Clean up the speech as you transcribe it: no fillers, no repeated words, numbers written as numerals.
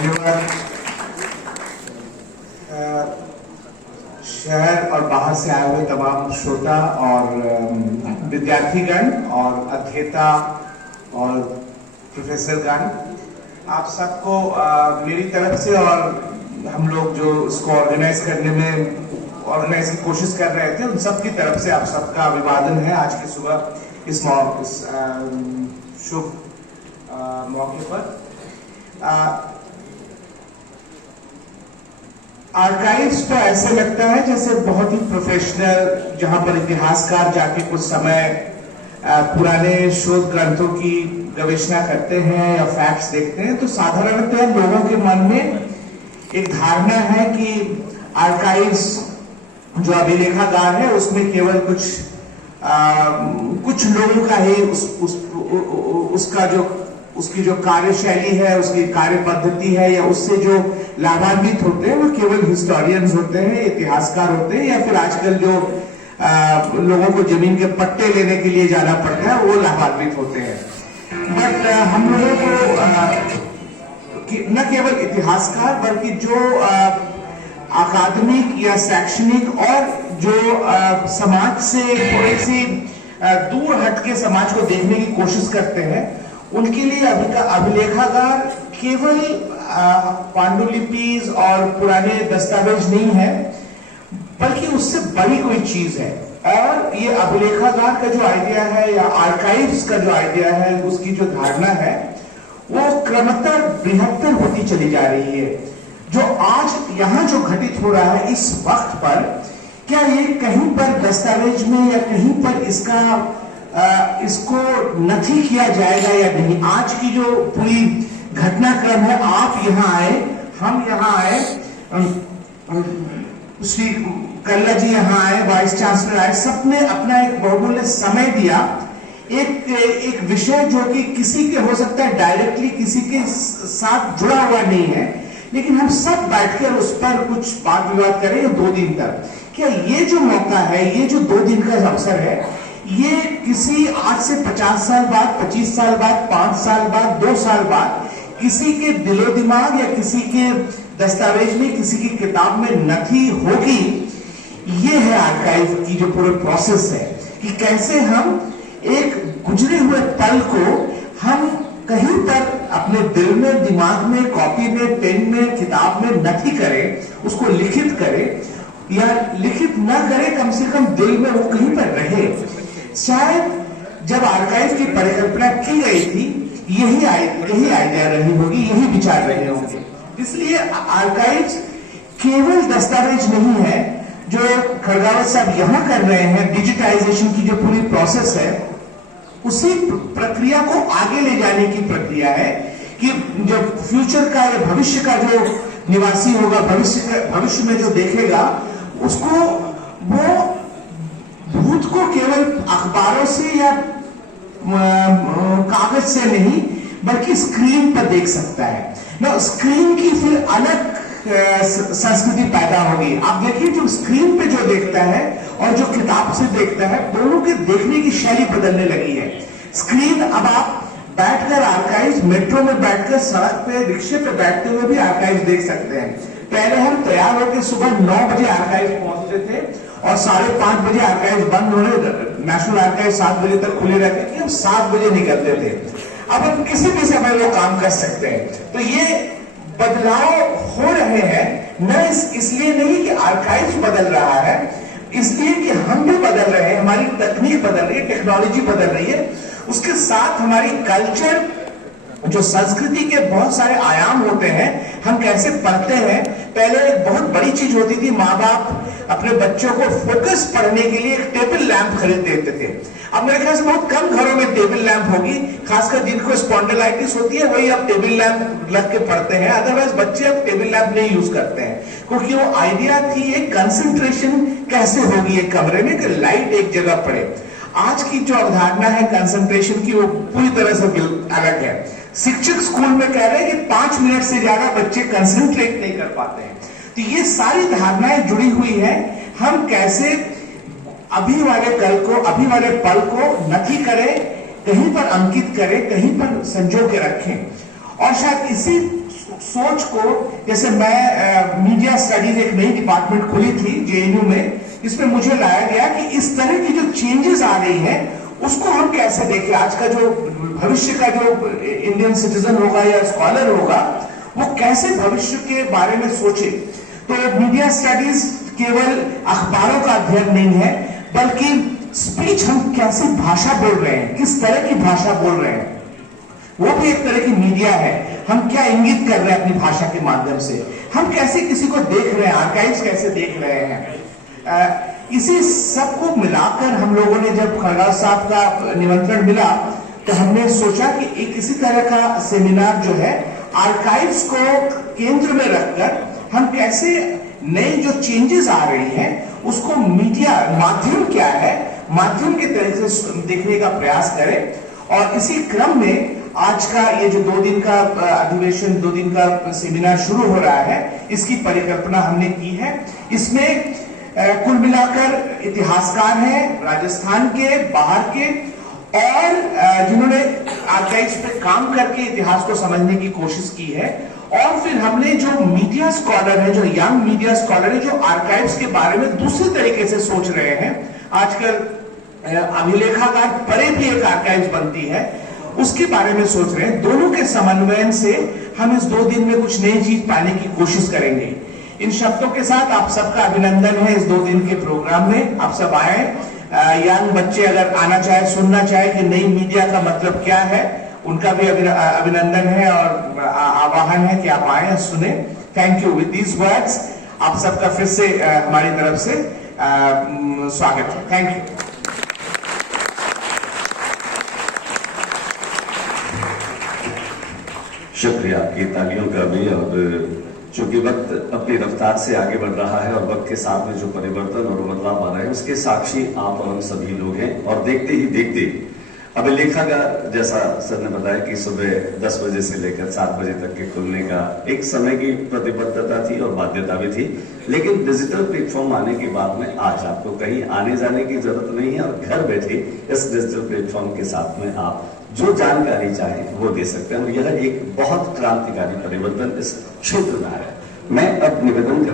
धन्यवाद। शहर और बाहर से आए हुए तमाम श्रोता और विद्यार्थीगण और अध्येता और प्रोफेसरगण, आप सबको मेरी तरफ से और हम लोग जो इसको ऑर्गेनाइज की कोशिश कर रहे थे उन सब की तरफ से आप सबका अभिवादन है आज की सुबह इस शुभ मौके पर। आर्काइव्स तो ऐसे लगता है जैसे बहुत ही प्रोफेशनल, जहां पर इतिहासकार जाके कुछ समय पुराने शोध ग्रंथों की गवेषणा करते हैं या फैक्ट्स देखते हैं, तो साधारणतः लोगों के मन में एक धारणा है कि आर्काइव्स जो अभिलेखागार है उसमें केवल कुछ लोगों का ही उसकी जो कार्यशैली है, उसकी कार्य पद्धति है या उससे जो लाभान्वित होते हैं वो केवल हिस्टोरियंस होते हैं, इतिहासकार होते हैं, या फिर आजकल जो लोगों को जमीन के पट्टे लेने के लिए जाना पड़ता है वो लाभान्वित होते हैं। बट हम लोगों को न केवल इतिहासकार बल्कि जो अकादमिक या शैक्षणिक और जो समाज से थोड़ी सी दूर हटके समाज को देखने की कोशिश करते हैं, उनके लिए अभिलेखागार केवल पांडुलिपीज और पुराने दस्तावेज नहीं है, बल्कि उससे बड़ी कोई चीज है। और ये अभिलेखागार का जो आइडिया है या आर्काइव्स का जो आइडिया है, उसकी जो धारणा है वो क्रमशः बृहत्तर होती चली जा रही है। जो आज यहाँ जो घटित हो रहा है इस वक्त पर, क्या ये कहीं पर दस्तावेज में या कहीं पर इसको नथी किया जाएगा या नहीं? आज की जो पूरी घटनाक्रम है, आप यहाँ आए, हम यहाँ आए, श्री कल्ला जी यहाँ आए, वाइस चांसलर आए, सबने अपना एक बहुमूल्य समय दिया एक विषय जो कि किसी के हो सकता है डायरेक्टली किसी के साथ जुड़ा हुआ नहीं है, लेकिन हम सब बैठकर उस पर कुछ बात विवाद करें 2 दिन तक। क्या ये जो मौका है, ये जो 2 दिन का अवसर है, ये किसी आज से 50 साल बाद, 25 साल बाद, 5 साल बाद, 2 साल बाद किसी के दिलो दिमाग या किसी के दस्तावेज में, किसी की किताब में नथी होगी? ये है आर्काइव की जो पूरे प्रोसेस है कि कैसे हम एक गुजरे हुए पल को हम कहीं पर अपने दिल में, दिमाग में, कॉपी में, पेन में, किताब में नथी करें, उसको लिखित करें या लिखित न करें, कम से कम दिल में वो कहीं पर रहे। शायद जब आर्काइव की परिकल्पना की गई थी यही आइडिया रही होगी, यही विचार रहे होंगे। इसलिए आर्काइव्स केवल दस्तावेज नहीं है जो खड़गावत साहब यहां कर रहे हैं। डिजिटाइजेशन की जो पूरी प्रोसेस है उसी प्रक्रिया को आगे ले जाने की प्रक्रिया है कि जब फ्यूचर का या भविष्य का जो निवासी होगा, भविष्य में जो देखेगा, उसको वो भूत को केवल अखबारों से या कागज से नहीं बल्कि स्क्रीन पर देख सकता है ना। स्क्रीन की फिर अलग संस्कृति पैदा होगी। आप देखिए, जो स्क्रीन पे जो देखता है और जो किताब से देखता है, दोनों के देखने की शैली बदलने लगी है। स्क्रीन, अब आप बैठकर आर्काइव्स, मेट्रो में बैठकर, सड़क पे, रिक्शे पे बैठते हुए भी आर्काइव्स देख सकते हैं। पहले हम तैयार होकर सुबह 9 बजे आर्काइव्स पहुंचते थे और 5:30 बजे आर्काइव्स बंद होने, नेशनल आर्काइव 7 बजे तक खुले रहते थे, हम 7 बजे निकलते थे। अब हम किसी भी समय वो काम कर सकते हैं। तो ये बदलाव हो रहे हैं, न इसलिए नहीं कि आर्काइव्स बदल रहा है, इसलिए कि हम भी बदल रहे हैं, हमारी तकनीक बदल रही है, टेक्नोलॉजी बदल रही है। उसके साथ हमारी कल्चर, जो संस्कृति के बहुत सारे आयाम होते हैं, हम कैसे पढ़ते हैं। पहले एक बहुत बड़ी चीज होती थी, माँ बाप अपने बच्चों को फोकस पढ़ने के लिए एक टेबल लैंप खरीद देते थे। अब मेरे ख्याल से बहुत कम घरों में टेबल लैंप होगी, खासकर जिनको स्पॉन्डिलाइटिस होती है वही अब टेबल लैंप लग के पढ़ते हैं। अदरवाइज बच्चे अब टेबल लैंप नहीं यूज करते हैं, क्योंकि वो आइडिया थी एक कंसंट्रेशन कैसे होगी एक कमरे में कि लाइट एक जगह पड़े। आज की जो अवधारणा है कंसंट्रेशन की, वो पूरी तरह से अलग है। शिक्षक स्कूल में कह रहे हैं कि 5 मिनट से ज्यादा बच्चे कंसंट्रेट नहीं कर पाते हैं। तो ये सारी धारणाएं जुड़ी हुई है। हम कैसे अभी वाले कल को, अभी वाले पल को नथी करें, कहीं पर अंकित करें, कहीं पर संजो के रखें। और शायद इसी सोच को, जैसे मैं मीडिया स्टडीज एक नई डिपार्टमेंट खुली थी जेएनयू में, इसमें मुझे लाया गया कि इस तरह की जो चेंजेस आ रही हैं उसको हम कैसे देखें। आज का जो भविष्य का जो इंडियन सिटीजन होगा या स्कॉलर होगा वो कैसे भविष्य के बारे में सोचे। तो मीडिया स्टडीज केवल अखबारों का अध्ययन नहीं है, बल्कि स्पीच, हम कैसी भाषा बोल रहे हैं, किस तरह की भाषा बोल रहे हैं, वो भी एक तरह की मीडिया है। हम क्या इंगित कर रहे हैं अपनी भाषा के माध्यम से, हम कैसे किसी को देख रहे हैं, आर्काइव्स कैसे देख रहे हैं। इसी सबको मिलाकर हम लोगों ने, जब खड़गड़ साहब का निमंत्रण मिला तो हमने सोचा कि एक इसी तरह का सेमिनार जो है आर्काइव्स को केंद्र में रखकर हम कैसे नई जो चेंजेस आ रही हैं उसको मीडिया माध्यम क्या है, माध्यम के तरह से देखने का प्रयास करें। और इसी क्रम में आज का ये जो 2 दिन का अधिवेशन, 2 दिन का सेमिनार शुरू हो रहा है, इसकी परिकल्पना हमने की है। इसमें कुल मिलाकर इतिहासकार हैं राजस्थान के, बाहर के, और जिन्होंने आर्काइव्स पे काम करके इतिहास को समझने की कोशिश की है। और फिर हमने जो मीडिया स्कॉलर है, जो यंग मीडिया स्कॉलर है, जो आर्काइव्स के बारे में दूसरे तरीके से सोच रहे हैं, आजकल अभिलेखागार परे भी एक आर्काइव्स बनती है, उसके बारे में सोच रहे हैं। दोनों के समन्वयन से हम इस 2 दिन में कुछ नई चीज पाने की कोशिश करेंगे। इन शब्दों के साथ आप सबका अभिनंदन है इस 2 दिन के प्रोग्राम में। आप सब आए, यंग बच्चे अगर आना चाहे, सुनना चाहे कि नई मीडिया का मतलब क्या है, उनका भी अभिनंदन है और आह्वान है कि आप आए सुने। Thank you. With these words आप सबका फिर से हमारी तरफ से स्वागत है। Thank you. शुक्रिया आपकी तालियों का भी। और चूंकि वक्त अपनी रफ्तार से आगे बढ़ रहा है और वक्त के साथ में जो परिवर्तन और बदलाव आ रहा है उसके साक्षी आप और सभी लोग हैं। और देखते ही देखते अभिलेखागार, जैसा सर ने बताया कि सुबह 10 बजे से लेकर 7 बजे तक के खुलने का एक समय की प्रतिबद्धता थी और बाध्यता भी थी, लेकिन डिजिटल प्लेटफॉर्म आने के बाद में आज आपको कहीं आने जाने की जरूरत नहीं है और घर बैठे इस डिजिटल प्लेटफॉर्म के साथ में आप जो जानकारी चाहे वो दे सकते हैं। और यह एक बहुत क्रांतिकारी परिवर्तन इस क्षेत्र में आया है। मैं अब निवेदन